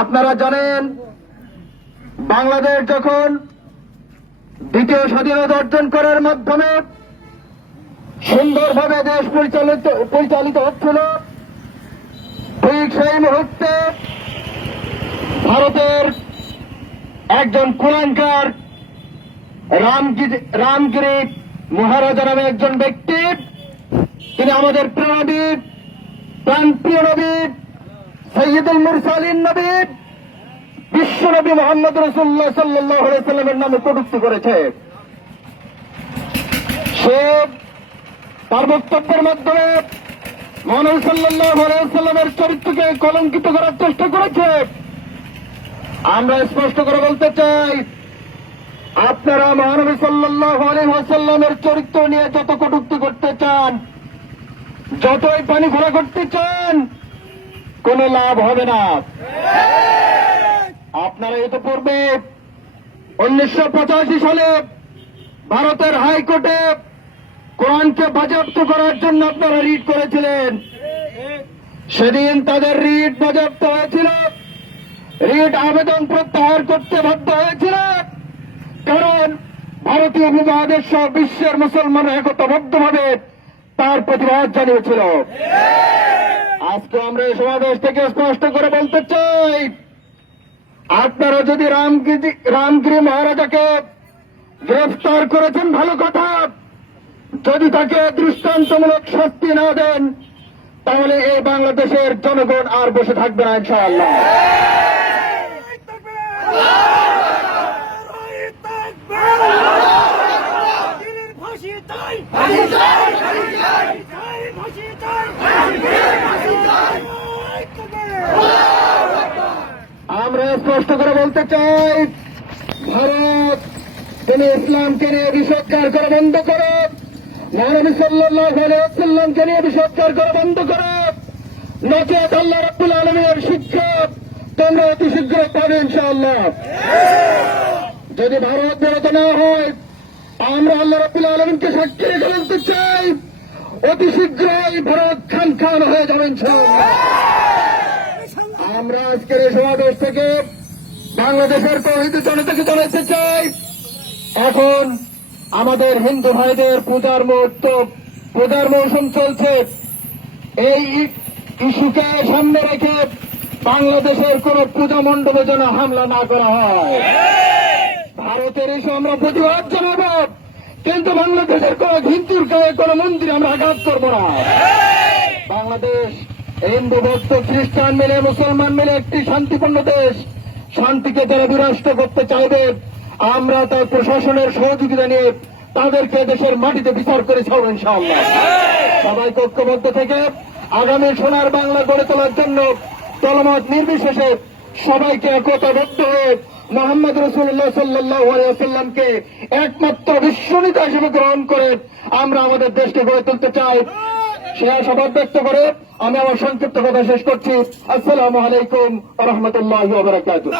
আপনারা জানেন, বাংলাদেশ যখন দ্বিতীয় স্বাধীনতা অর্জন করার মাধ্যমে সুন্দরভাবে দেশ পরিচালিত হচ্ছিল, ঠিক সেই মুহূর্তে ভারতের একজন কুলাঙ্গার রামগিরি মহারাজা নামে একজন ব্যক্তি, তিনি আমাদের প্রাণপ্রিয় নবী সৈয়দুল মুরসালিন নবী বিশ্ব নবী মুহাম্মদ রাসূলুল্লাহ সাল্লাল্লাহু আলাইহি সাল্লামের নামে কটূক্তি করেছে। সে তার বক্তব্যের মাধ্যমে মহানবী সাল্লাল্লাহু আলাইহি সাল্লামের চরিত্রকে কলঙ্কিত করার চেষ্টা করেছে। আমরা স্পষ্ট করে বলতে চাই, আপনারা মহানবী সাল্লাল্লাহু আলাইহি ওয়াসাল্লামের চরিত্র নিয়ে যত কটূক্তি করতে চান, যতই পানি ঘোরা করতে চান, কোন লাভ হবে না। আপনারা ইতিপূর্বে 1985 সালে ভারতের হাইকোর্টে কোরআনকে বাজেয়াপ্ত করার জন্য আপনারা রিট করেছিলেন। সেদিন তাদের রিট বাজেয়াপ্ত হয়েছিল, রিট আবেদন প্রত্যাহার করতে বাধ্য হয়েছিল, কারণ ভারতীয় উপমহাদেশ সহ বিশ্বের মুসলমানরা একতাবদ্ধভাবে তার প্রতিবাদ জানিয়েছিল। আজকে আমরা এই সমাবেশ থেকে স্পষ্ট করে বলতে চাই, আপনারা যদি রামগিরি মহারাজাকে গ্রেফতার করেছেন ভালো কথা, যদি তাকে দৃষ্টান্তমূলক শাস্তি না দেন, তাহলে এই বাংলাদেশের জনগণ আর বসে থাকবে না ইনশাআল্লাহ। আমরা স্পষ্ট করে বলতে চাই, ভারত তিনি ইসলামকে নিয়ে বিষোদ্গার করা বন্ধ করো, মহানবী সাল্লাল্লাহু আলাইহি ওয়াসাল্লামকে নিয়ে বিষোদ্গার করা বন্ধ করো, নচেত আল্লাহ রাব্বুল আলামিনের শিক্ষা তোমরা অতি শীঘ্র পাবে ইনশাআল্লাহ। যদি ভারত বেরোতে না হয়, আমরা আল্লাহ রাব্বুল আলামিনকে সাক্ষী রেখে বলতে চাই, অতি শীঘ্রই ভারত খান হয়ে যাবে ইনশাআল্লাহ। আমরা আজকের এই সমাবেশ থেকে বাংলাদেশের তৌহিদি জনতাকে জানাতে চাই, এখন আমাদের হিন্দু ভাইদের পূজার মৌসুম চলছে। এই ইস্যুকে সামনে রেখে বাংলাদেশের কোন পূজা মণ্ডপে যেন হামলা না করা হয়। ভারতের ইস্যু আমরা প্রতিবাদ জানাব, কিন্তু বাংলাদেশের কোন হিন্দুর গায়ে কোন মন্দিরে আমরা আঘাত করব না। বাংলাদেশ হিন্দু বৌদ্ধ খ্রিস্টান মিলে মুসলমান মিলে একটি শান্তিপূর্ণ দেশ, শান্তিকে যারা বিনষ্ট করতে চাইবে, আমরা তার প্রশাসনের সহযোগিতা নিয়ে তাদেরকে দেশের মাটিতে বিচার করে ছাড়ব ইনশাআল্লাহ। সবাইকে ঐক্যবদ্ধ থেকে আগামী সোনার বাংলা গড়ে তোলার জন্য দলমত নির্বিশেষে সবাইকে একতাবদ্ধ হয়ে মুহাম্মদ রাসূলুল্লাহ সাল্লাল্লাহু আলাইহি ওয়াসাল্লামকে একমাত্র বিশ্বনেতা হিসেবে গ্রহণ করে আমরা আমাদের দেশকে গড়ে তুলতে চাই। সে আশাবাদ ব্যক্ত করে আমি আমার সংক্ষিপ্ত কথা শেষ করছি। আসসালামু আলাইকুম ওয়া রাহমাতুল্লাহি ওয়া বারাকাতুহু।